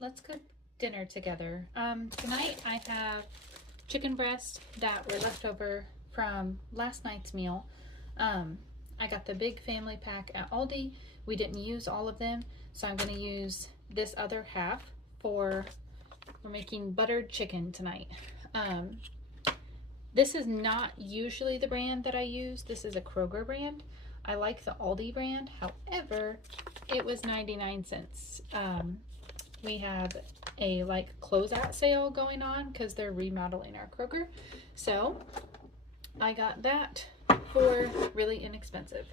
let's cook dinner together. Tonight I have chicken breast that were left over from last night's meal. I got the big family pack at Aldi. We didn't use all of them, so I'm going to use this other half for we're making buttered chicken tonight. This is not usually the brand that I use. This is a Kroger brand. I like the Aldi brand. However, it was 99 cents. We have a like closeout sale going on because they're remodeling our Kroger. So I got that for really inexpensive.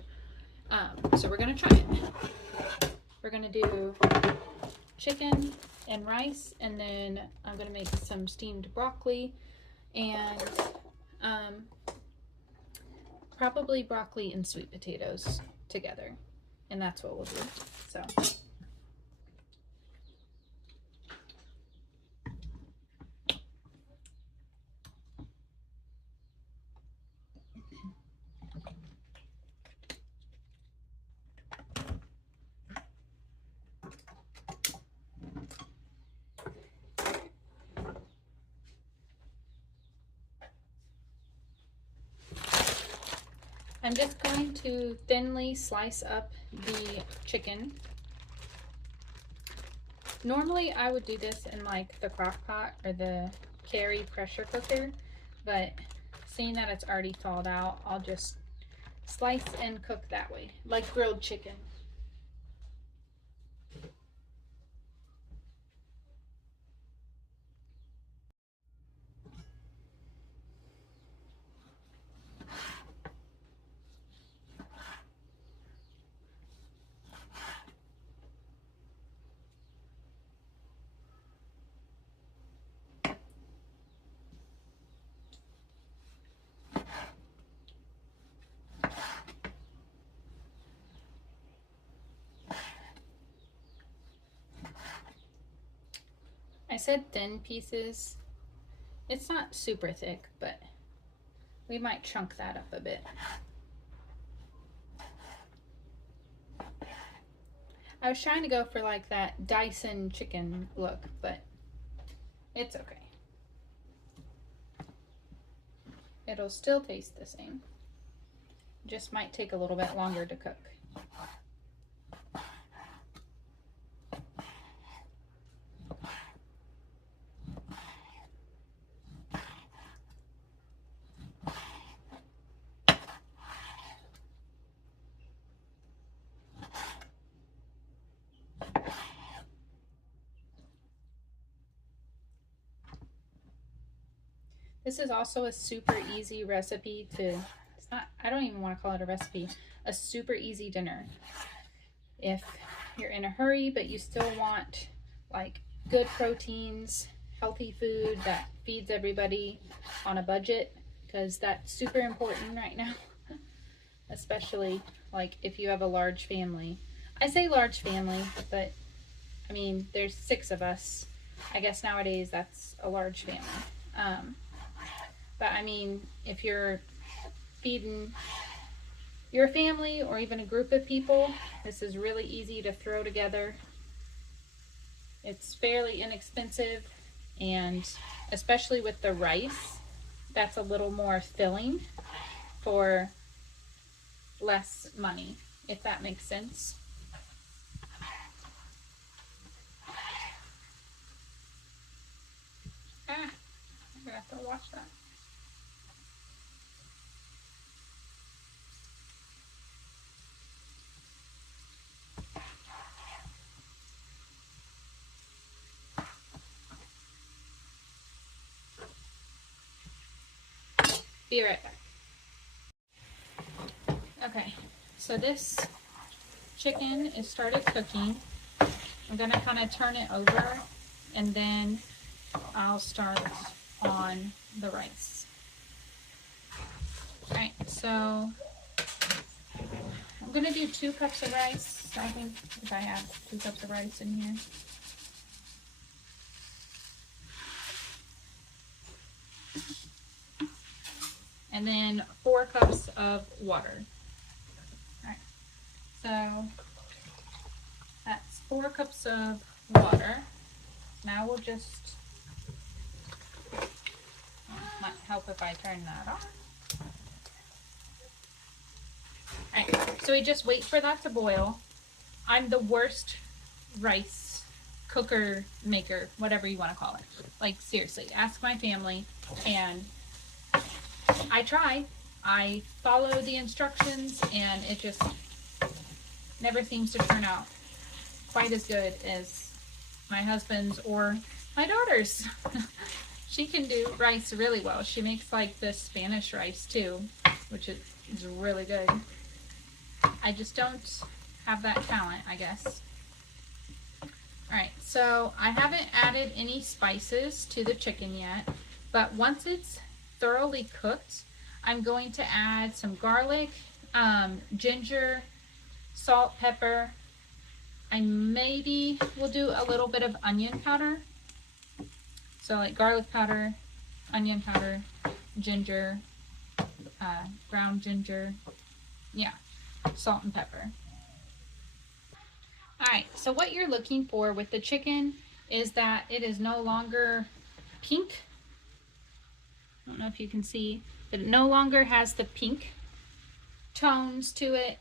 So we're gonna try it. We're gonna do chicken and rice, and then I'm gonna make some steamed broccoli and probably broccoli and sweet potatoes together, and that's what we'll do. So I'm just going to thinly slice up the chicken. Normally I would do this in like the crock pot or the Carry pressure cooker, but seeing that it's already thawed out, I'll just slice and cook that way, like grilled chicken. I said thin pieces. It's not super thick, but we might chunk that up a bit. I was trying to go for like that Dyson chicken look, but it's okay. It'll still taste the same. Just might take a little bit longer to cook. This is also a super easy recipe to, it's not, I don't even want to call it a recipe, a super easy dinner. If you're in a hurry, but you still want like good proteins, healthy food that feeds everybody on a budget, because that's super important right now, especially like if you have a large family. I say large family, but I mean, there's 6 of us. I guess nowadays that's a large family. But I mean, if you're feeding your family or even a group of people, this is really easy to throw together. It's fairly inexpensive, and especially with the rice, that's a little more filling for less money, if that makes sense. I'm gonna have to watch that. Be right back. Okay, so this chicken is started cooking. I'm gonna kind of turn it over, and then I'll start on the rice. All right, so I'm gonna do 2 cups of rice. I think if I have 2 cups of rice in here. And then 4 cups of water. All right, so that's 4 cups of water. now we'll just, might help if I turn that on. Alright, so we just wait for that to boil. I'm the worst rice cooker maker, whatever you want to call it. Like, seriously, ask my family. And I try. I follow the instructions, and it just never seems to turn out quite as good as my husband's or my daughter's. She can do rice really well. She makes like this Spanish rice too, which is really good. I just don't have that talent, I guess. Alright, so I haven't added any spices to the chicken yet, but once it's thoroughly cooked, I'm going to add some garlic, ginger, salt, pepper. I maybe will do a little bit of onion powder. So like garlic powder, onion powder, ginger, ground ginger, yeah, salt and pepper. Alright, so what you're looking for with the chicken is that it is no longer pink. I don't know if you can see, but it no longer has the pink tones to it.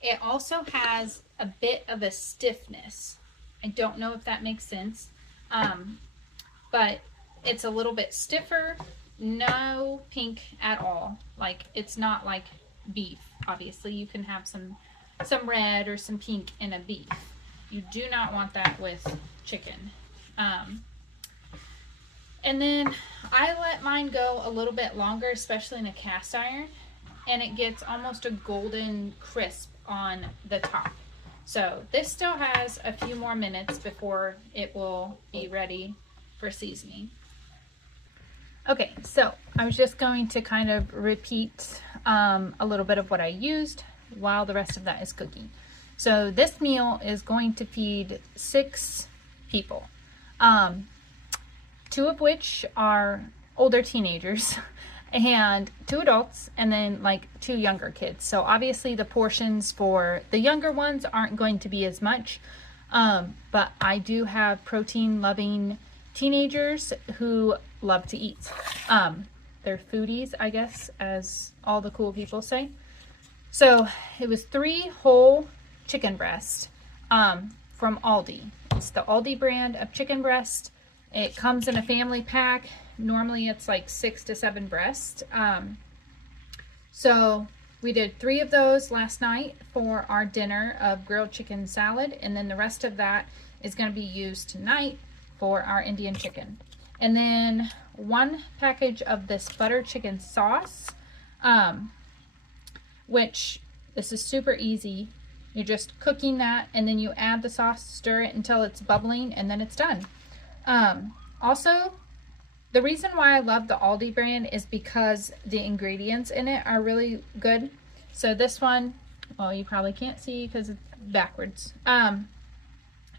It also has a bit of a stiffness. I don't know if that makes sense, but it's a little bit stiffer, no pink at all. Like, it's not like beef. Obviously, you can have some red or some pink in a beef. You do not want that with chicken. And then I let mine go a little bit longer, especially in a cast iron, and it gets almost a golden crisp on the top. So this still has a few more minutes before it will be ready for seasoning. Okay, so I was just going to kind of repeat a little bit of what I used while the rest of that is cooking. So this meal is going to feed 6 people, 2 of which are older teenagers and 2 adults, and then like 2 younger kids. So obviously the portions for the younger ones aren't going to be as much, but I do have protein loving teenagers who love to eat. They're foodies, I guess, as all the cool people say. So it was 3 whole chicken breast from Aldi. It's the Aldi brand of chicken breast. It comes in a family pack. Normally it's like 6 to 7 breasts. So we did 3 of those last night for our dinner of grilled chicken salad, and then the rest of that is going to be used tonight for our Indian chicken. And then 1 package of this butter chicken sauce, which this is super easy. You're just cooking that, and then you add the sauce, stir it until it's bubbling, and then it's done. Also, the reason why I love the Aldi brand is because the ingredients in it are really good. So this one, well, you probably can't see because it's backwards.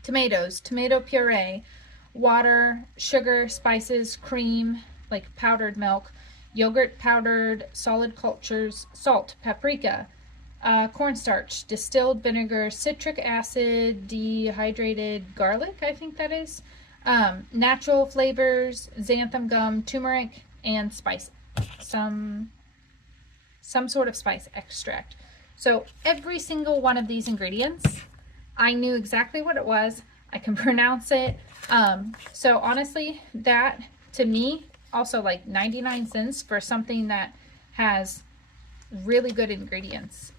Tomatoes, tomato puree, water, sugar, spices, cream, like powdered milk, yogurt powdered, solid cultures, salt, paprika, cornstarch, distilled vinegar, citric acid, dehydrated garlic, I think that is, natural flavors, xanthan gum, turmeric, and spice, some sort of spice extract. So every single one of these ingredients, I knew exactly what it was. I can pronounce it. So honestly, that to me, also like 99 cents for something that has really good ingredients.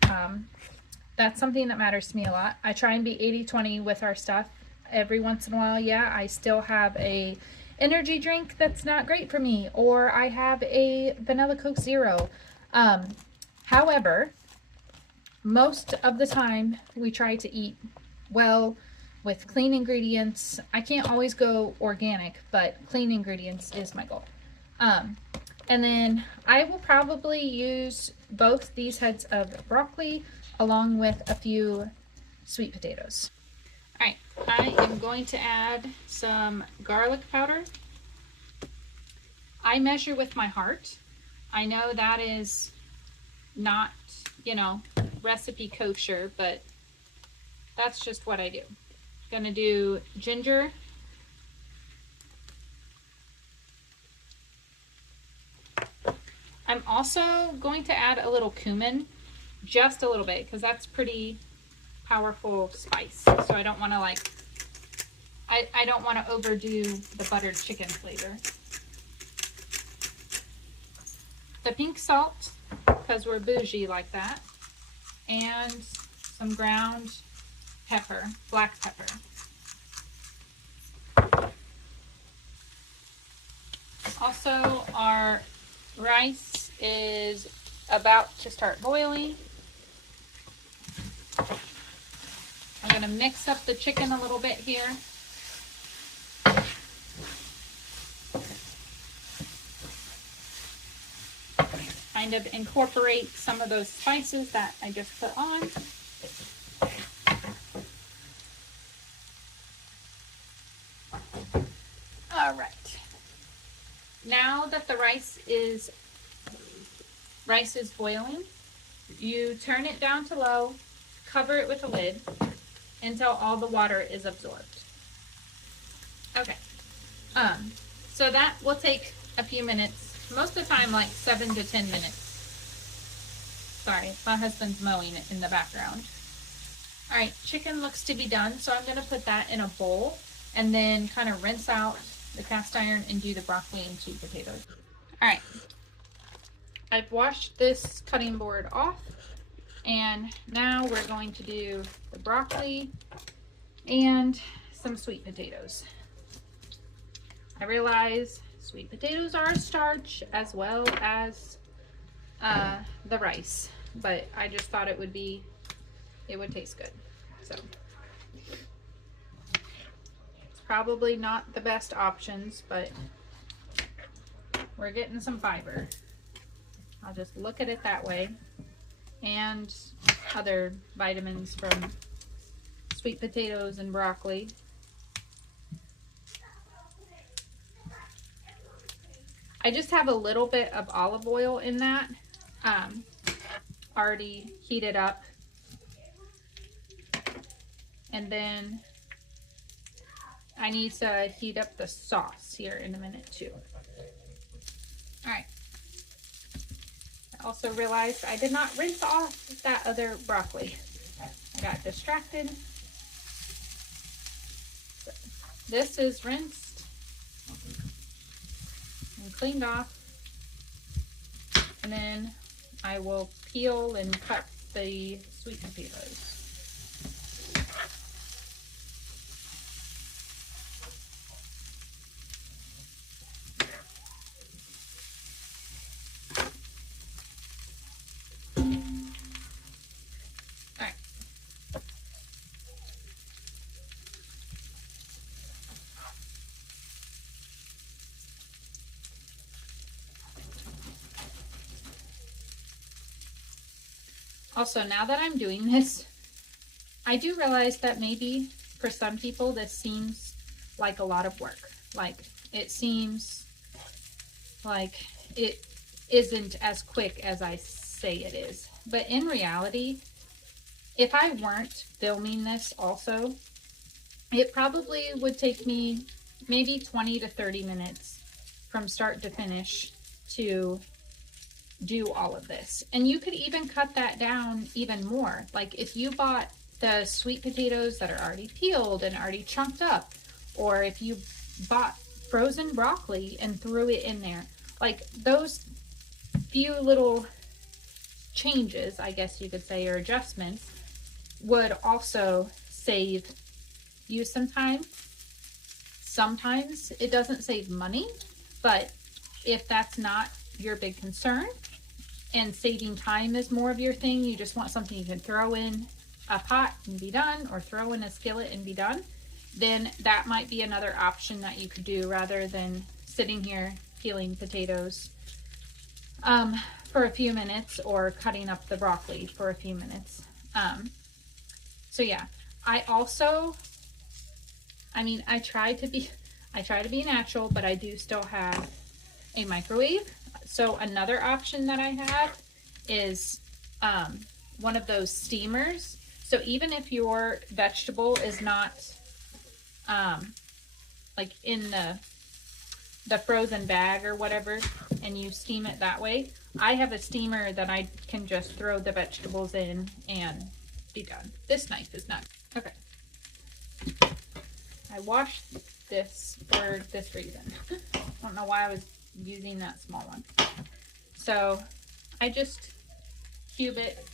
That's something that matters to me a lot. I try and be 80-20 with our stuff. Every once in a while, yeah, I still have a energy drink that's not great for me, or I have a vanilla Coke Zero. However, most of the time we try to eat well with clean ingredients. I can't always go organic, but clean ingredients is my goal. And then I will probably use both these heads of broccoli along with a few sweet potatoes. All right, I am going to add some garlic powder. I measure with my heart. I know that is not, you know, recipe kosher, but that's just what I do. Gonna do ginger, I'm also going to add a little cumin, just a little bit, because that's pretty powerful spice. So I don't want to like, I don't want to overdo the buttered chicken flavor. The pink salt, because we're bougie like that, and some ground pepper, black pepper. Also, our rice is about to start boiling. I'm going to mix up the chicken a little bit here. Kind of incorporate some of those spices that I just put on. All right. Now that the rice is boiling, you turn it down to low, cover it with a lid until all the water is absorbed. Okay. So that will take a few minutes. Most of the time, like 7 to 10 minutes. Sorry, my husband's mowing it in the background. All right, chicken looks to be done, so I'm going to put that in a bowl and then kind of rinse out the cast iron and do the broccoli and sweet potatoes. All right, I've washed this cutting board off, and now we're going to do the broccoli and some sweet potatoes. I realize sweet potatoes are a starch as well as the rice, but I just thought it would taste good. So it's probably not the best options, but we're getting some fiber. I'll just look at it that way, and other vitamins from sweet potatoes and broccoli. I just have a little bit of olive oil in that, already heated up. And then I need to heat up the sauce here in a minute too. All right. I also realized I did not rinse off that other broccoli. I got distracted. So this is rinsed and cleaned off. And then I will peel and cut the sweet potatoes. Also, now that I'm doing this, I do realize that maybe for some people this seems like a lot of work. Like, it seems like it isn't as quick as I say it is. But in reality, if I weren't filming this also, it probably would take me maybe 20 to 30 minutes from start to finish to do all of this. And you could even cut that down even more. Like if you bought the sweet potatoes that are already peeled and already chunked up, or if you bought frozen broccoli and threw it in there, like those few little changes, I guess you could say, or adjustments, would also save you some time. Sometimes it doesn't save money, but if that's not your big concern and saving time is more of your thing, you just want something you can throw in a pot and be done, or throw in a skillet and be done, then that might be another option that you could do rather than sitting here peeling potatoes for a few minutes, or cutting up the broccoli for a few minutes. So yeah, I try to be natural, but I do still have a microwave. So another option that I have is one of those steamers. So even if your vegetable is not like in the the frozen bag or whatever, and you steam it that way. I have a steamer that I can just throw the vegetables in and be done. This knife is not. Okay. I washed this for this reason. I don't know why I was using that small one. So I just cube it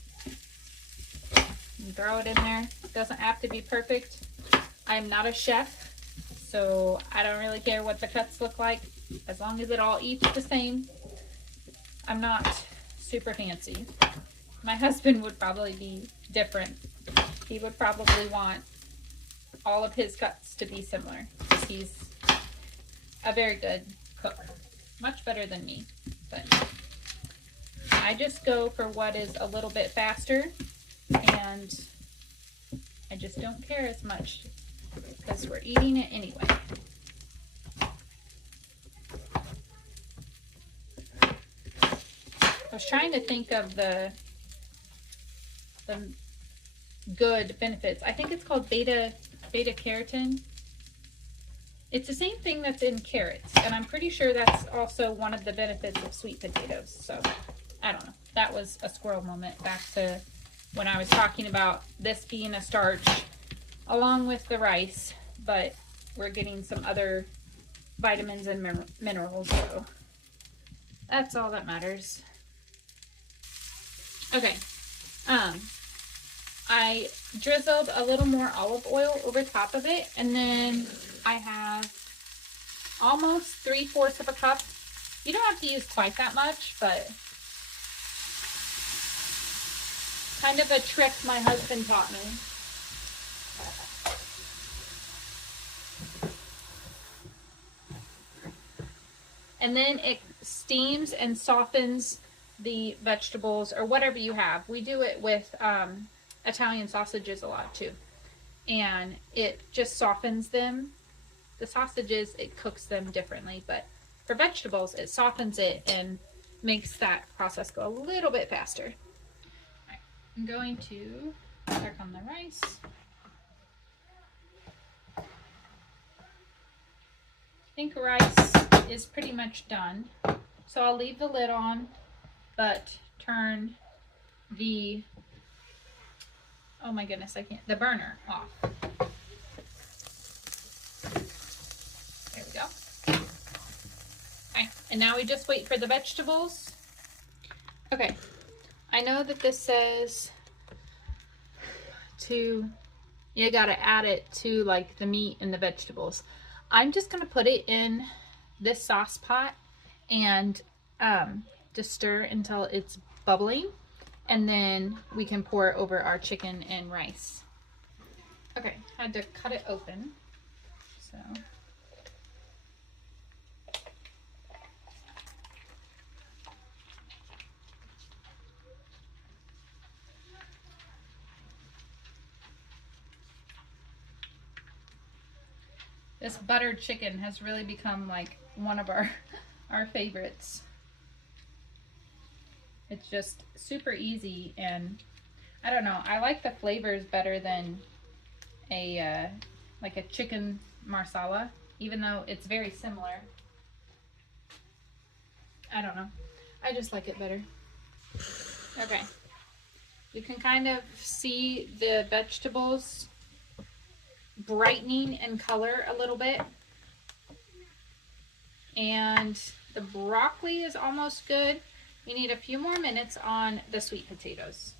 and throw it in there. It doesn't have to be perfect. I'm not a chef, so I don't really care what the cuts look like as long as it all eats the same. I'm not super fancy. My husband would probably be different. He would probably want all of his cuts to be similar because he's a very good cook, much better than me. But I just go for what is a little bit faster, and I just don't care as much because we're eating it anyway. I was trying to think of the good benefits. I think it's called beta carotene. It's the same thing that's in carrots, and I'm pretty sure that's also one of the benefits of sweet potatoes. So I don't know. That was a squirrel moment back to when I was talking about this being a starch along with the rice, but we're getting some other vitamins and minerals, so that's all that matters. Okay, I drizzled a little more olive oil over top of it, and then I have almost 3/4 of a cup. You don't have to use quite that much, but kind of a trick my husband taught me. And then it steams and softens the vegetables or whatever you have. We do it with Italian sausages a lot too. And it just softens them. The sausages, it cooks them differently, but for vegetables, it softens it and makes that process go a little bit faster. All right, I'm going to check on the rice. I think rice is pretty much done. So I'll leave the lid on, but turn the, oh my goodness, the burner off. There we go. Okay, and now we just wait for the vegetables. Okay, I know that this says you gotta add it to like the meat and the vegetables. I'm just gonna put it in this sauce pot and just stir until it's bubbling, and then we can pour it over our chicken and rice. Okay, had to cut it open. So this buttered chicken has really become like one of our favorites. It's just super easy, and I don't know, I like the flavors better than a like a chicken marsala, even though it's very similar. I don't know, I just like it better. Okay, you can kind of see the vegetables brightening in color a little bit, and the broccoli is almost good. We need a few more minutes on the sweet potatoes.